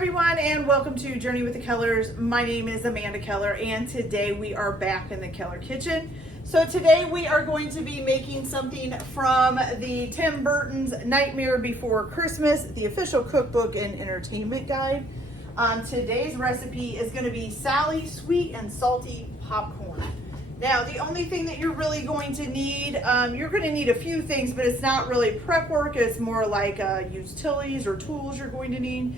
everyone, and welcome to Journey with the Kellers. My name is Amanda Keller, and today we are back in the Keller kitchen. So today we are going to be making something from the Tim Burton's Nightmare Before Christmas, the official cookbook and entertainment guide. Today's recipe is going to be Sally sweet and salty popcorn. Now, the only thing that you're really going to need, you're going to need a few things, but it's not really prep work. It's more like utilities or tools you're going to need.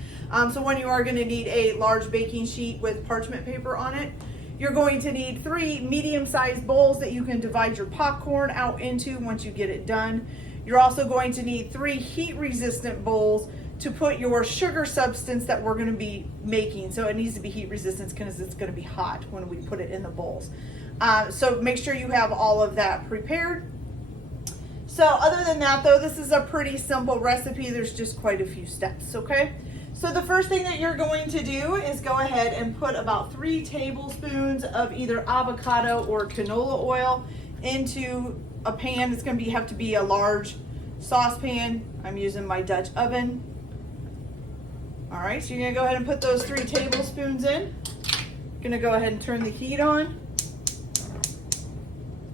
So one, you are going to need a large baking sheet with parchment paper on it. You're going to need 3 medium-sized bowls that you can divide your popcorn out into once you get it done. You're also going to need 3 heat-resistant bowls to put your sugar substance that we're going to be making. So it needs to be heat-resistant because it's going to be hot when we put it in the bowls. So make sure you have all of that prepared. So other than that though, this is a pretty simple recipe. There's just quite a few steps, okay? So the first thing that you're going to do is go ahead and put about 3 tablespoons of either avocado or canola oil into a pan. It's going to have to be a large saucepan. I'm using my Dutch oven. All right, so you're going to go ahead and put those 3 tablespoons in. Going to go ahead and turn the heat on.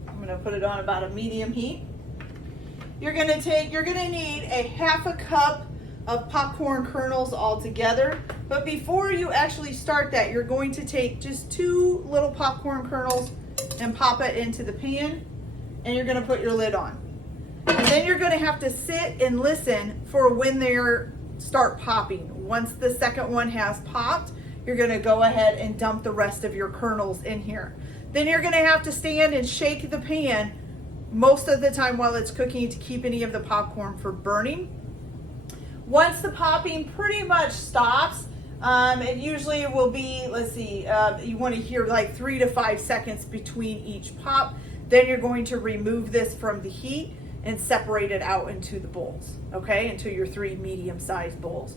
I'm going to put it on about a medium heat. You're going to need a half a cup of popcorn kernels all together. But before you actually start that, you're going to take just 2 little popcorn kernels and pop it into the pan, and you're going to put your lid on. And then you're going to have to sit and listen for when they start popping. Once the second one has popped, you're going to go ahead and dump the rest of your kernels in here. Then you're going to have to stand and shake the pan most of the time while it's cooking to keep any of the popcorn from burning. Once the popping pretty much stops, it usually will be, let's see, you want to hear like 3 to 5 seconds between each pop. Then you're going to remove this from the heat and separate it out into the bowls, okay, into your 3 medium-sized bowls.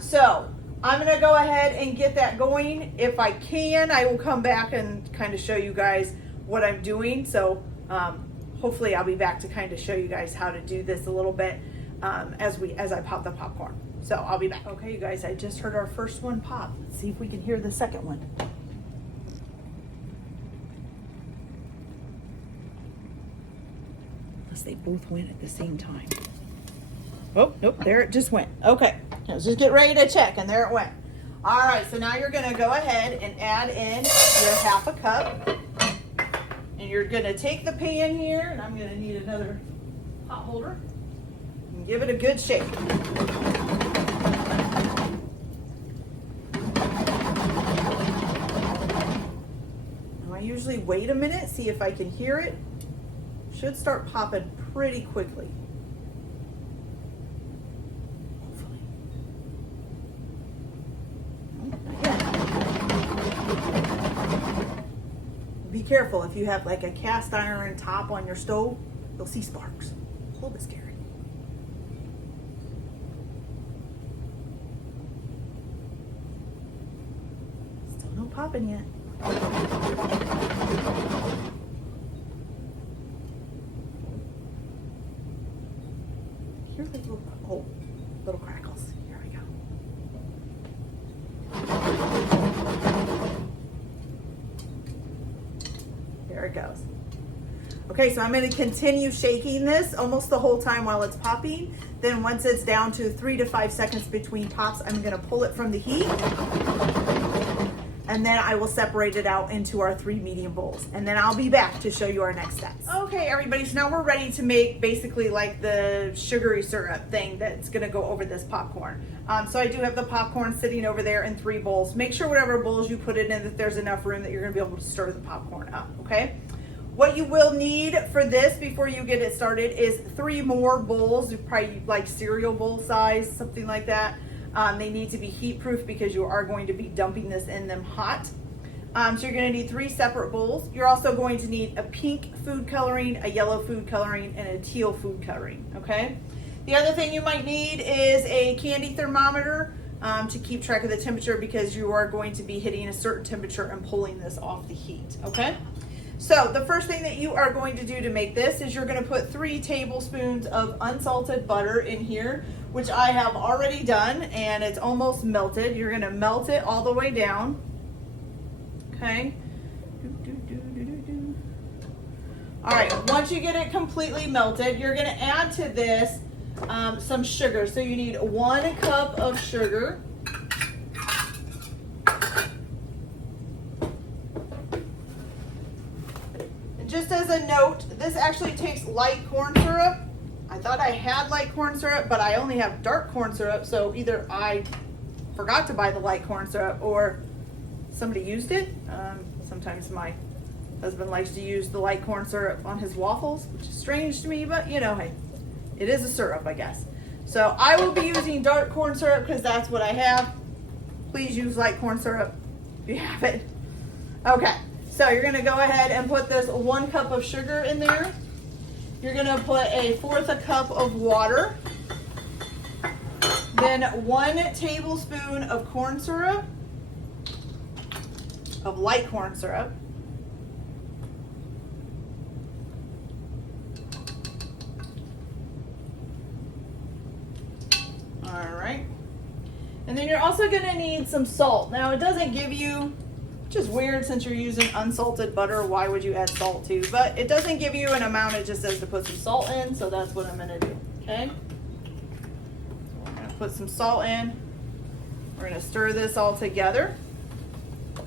So I'm going to go ahead and get that going. If I can, I will come back and kind of show you guys what I'm doing. So hopefully I'll be back to kind of show you guys how to do this a little bit as I pop the popcorn. So I'll be back. Okay, you guys, I just heard our first one pop. Let's see if we can hear the second one. Unless they both went at the same time. Oh, nope, there it just went. Okay, let's just get ready to check, and there it went. All right, so now you're gonna go ahead and add in your half a cup. And you're gonna take the pan here, and I'm gonna need another pot holder, and give it a good shake. Now I usually wait a minute, see if I can hear it. Should start popping pretty quickly. Be careful, if you have like a cast iron top on your stove, you'll see sparks. A little bit scary. Still no popping yet. Here's like little crackles. Here we go. There it goes. Okay, so I'm going to continue shaking this almost the whole time while it's popping. Then once it's down to 3 to 5 seconds between pops, I'm going to pull it from the heat. And then I will separate it out into our 3 medium bowls. And then I'll be back to show you our next steps. Okay, everybody, so now we're ready to make basically like the sugary syrup thing that's gonna go over this popcorn. So I do have the popcorn sitting over there in 3 bowls. Make sure whatever bowls you put it in that there's enough room that you're gonna be able to stir the popcorn up, okay? What you will need for this before you get it started is 3 more bowls, probably like cereal bowl size, something like that. They need to be heat proof because you are going to be dumping this in them hot. So you're going to need 3 separate bowls. You're also going to need a pink food coloring, a yellow food coloring, and a teal food coloring, okay? The other thing you might need is a candy thermometer to keep track of the temperature because you are going to be hitting a certain temperature and pulling this off the heat, okay? So the first thing that you are going to do to make this is you're going to put 3 tablespoons of unsalted butter in here. which I have already done, and it's almost melted. You're gonna melt it all the way down. Okay. All right, once you get it completely melted, you're gonna add to this some sugar. So you need 1 cup of sugar. And just as a note, this actually takes light corn syrup. I thought I had light corn syrup, but I only have dark corn syrup, so either I forgot to buy the light corn syrup or somebody used it. Sometimes my husband likes to use the light corn syrup on his waffles, which is strange to me, but you know, hey, it is a syrup, I guess. So I will be using dark corn syrup because that's what I have. Please use light corn syrup if you have it. Okay, so you're gonna go ahead and put this 1 cup of sugar in there. You're gonna put 1/4 cup of water, then 1 tablespoon of corn syrup, of light corn syrup. All right. And then you're also gonna need some salt. Now it doesn't give you, which is weird since you're using unsalted butter, why would you add salt to? But it doesn't give you an amount, it just says to put some salt in, so that's what I'm gonna do, okay? So we're gonna put some salt in. We're gonna stir this all together. I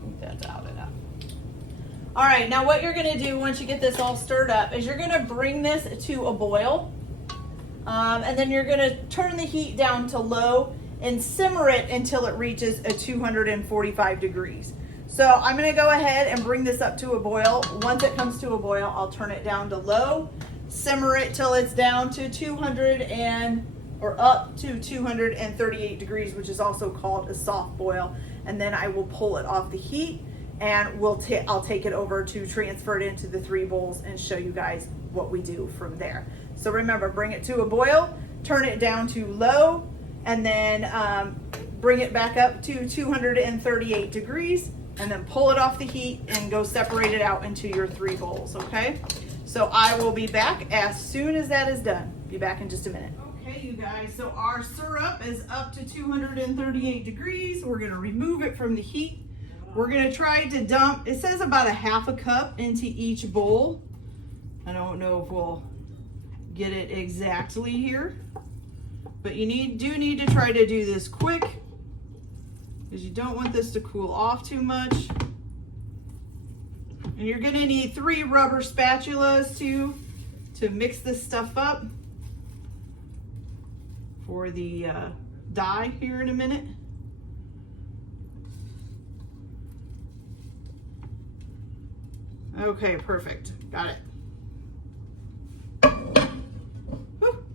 think that's out enough. All right, now what you're gonna do once you get this all stirred up is you're gonna bring this to a boil. And then you're gonna turn the heat down to low and simmer it until it reaches a 245 degrees. So I'm gonna go ahead and bring this up to a boil. Once it comes to a boil, I'll turn it down to low, simmer it till it's down to up to 238 degrees, which is also called a soft boil. And then I will pull it off the heat, and I'll take it over to transfer it into the 3 bowls and show you guys what we do from there. So remember, bring it to a boil, turn it down to low, and then bring it back up to 238 degrees, and then pull it off the heat and go separate it out into your 3 bowls, okay? So I will be back as soon as that is done. Be back in just a minute. Okay, you guys, so our syrup is up to 238 degrees. We're gonna remove it from the heat. We're gonna try to dump, it says about 1/2 cup into each bowl. I don't know if we'll get it exactly here, but you do need to try to do this quick because you don't want this to cool off too much. And you're gonna need 3 rubber spatulas to mix this stuff up for the dye here in a minute. Okay, perfect, got it.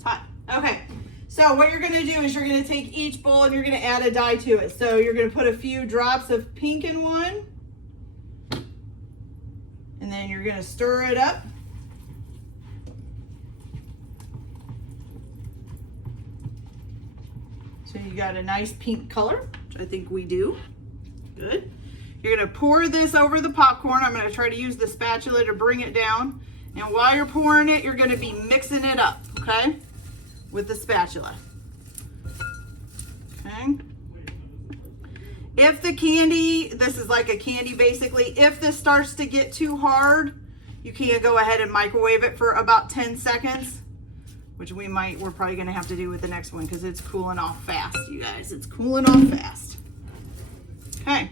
Hot. Okay, so what you're gonna do is you're gonna take each bowl and you're gonna add a dye to it. So you're gonna put a few drops of pink in one, and then you're gonna stir it up. So you got a nice pink color, which I think we do. Good. You're gonna pour this over the popcorn. I'm gonna try to use the spatula to bring it down. And while you're pouring it, you're gonna be mixing it up, okay? With the spatula. Okay. If the candy, this is like a candy basically, if this starts to get too hard, you can go ahead and microwave it for about 10 seconds, which we're probably gonna have to do with the next one because it's cooling off fast, you guys. It's cooling off fast. Okay,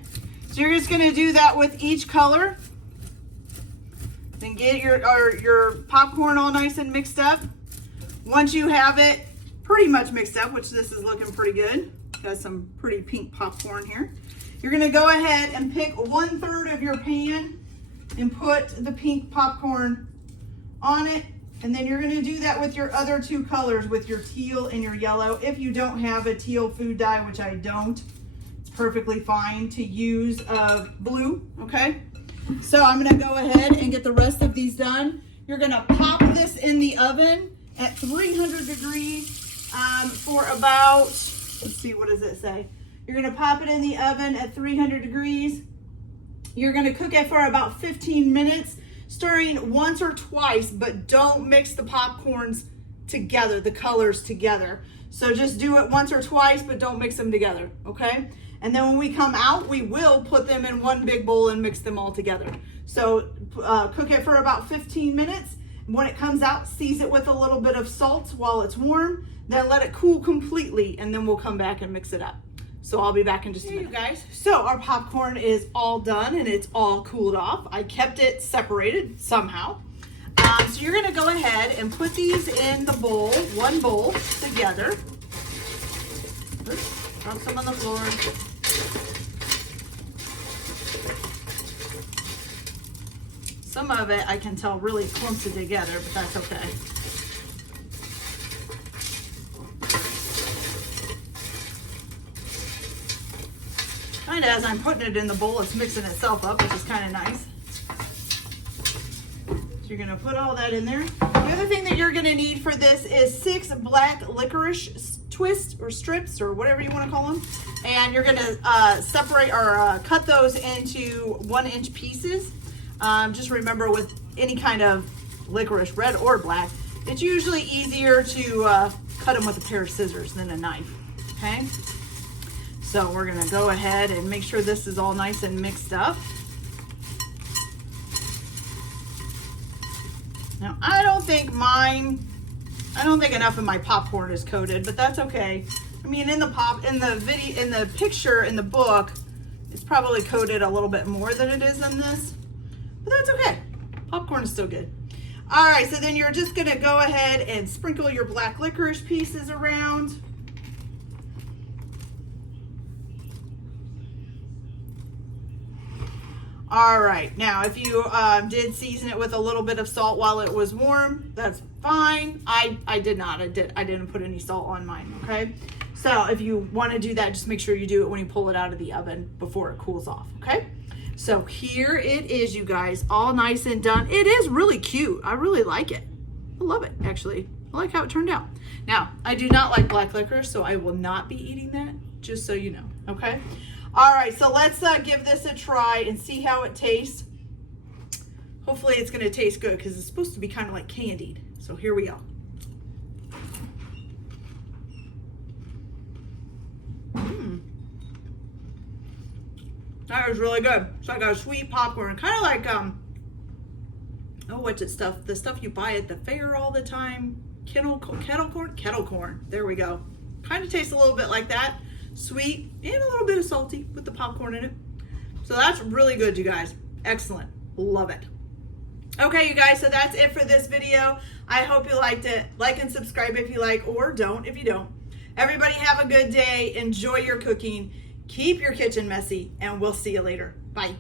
so you're just gonna do that with each color. Then get your popcorn all nice and mixed up. Once you have it pretty much mixed up, which this is looking pretty good, got some pretty pink popcorn here. You're gonna go ahead and pick 1/3 of your pan and put the pink popcorn on it. And then you're gonna do that with your other 2 colors, with your teal and your yellow. If you don't have a teal food dye, which I don't, it's perfectly fine to use blue, okay? So I'm gonna go ahead and get the rest of these done. You're gonna pop this in the oven at 300 degrees for about, let's see, what does it say? You're gonna pop it in the oven at 300 degrees You're gonna cook it for about 15 minutes, stirring once or twice, but don't mix the popcorns together, the colors together. So just do it once or twice, but don't mix them together, okay? And then when we come out, we will put them in one big bowl and mix them all together. So cook it for about 15 minutes. When it comes out, season it with a little bit of salt while it's warm, then let it cool completely, and then we'll come back and mix it up. So I'll be back in just a minute, guys. So our popcorn is all done and it's all cooled off. I kept it separated somehow. So you're gonna go ahead and put these in the bowl, one bowl together. Oops, drop some on the floor. Some of it I can tell really clumps it together, but that's okay. Kind of as I'm putting it in the bowl, it's mixing itself up, which is kind of nice. So you're gonna put all that in there. The other thing that you're gonna need for this is 6 black licorice twists or strips or whatever you want to call them. And you're gonna separate or cut those into 1-inch pieces. Just remember with any kind of licorice, red or black, it's usually easier to cut them with a pair of scissors than a knife, okay? So we're gonna go ahead and make sure this is all nice and mixed up. Now I don't think enough of my popcorn is coated, but that's okay. I mean, in the picture, in the book, it's probably coated a little bit more than it is in this, but that's okay. Popcorn is still good. All right, so then you're just gonna go ahead and sprinkle your black licorice pieces around. All right, now if you did season it with a little bit of salt while it was warm, that's fine. I did not, I didn't put any salt on mine, okay? So if you wanna do that, just make sure you do it when you pull it out of the oven before it cools off, okay? So here it is, you guys, all nice and done. It is really cute, I really like it. I love it, actually. I like how it turned out. Now, I do not like black licorice, so I will not be eating that, just so you know, okay? All right, so let's give this a try and see how it tastes. Hopefully it's gonna taste good because it's supposed to be kind of like candied. So here we go. That was really good. It's like a sweet popcorn, kind of like, oh, what's it stuff? The stuff you buy at the fair all the time. Kettle corn, there we go. Kind of tastes a little bit like that. Sweet and a little bit of salty with the popcorn in it. So that's really good, you guys. Excellent, love it. Okay, you guys, so that's it for this video. I hope you liked it. Like and subscribe if you like, or don't if you don't. Everybody have a good day. Enjoy your cooking. Keep your kitchen messy, and we'll see you later. Bye.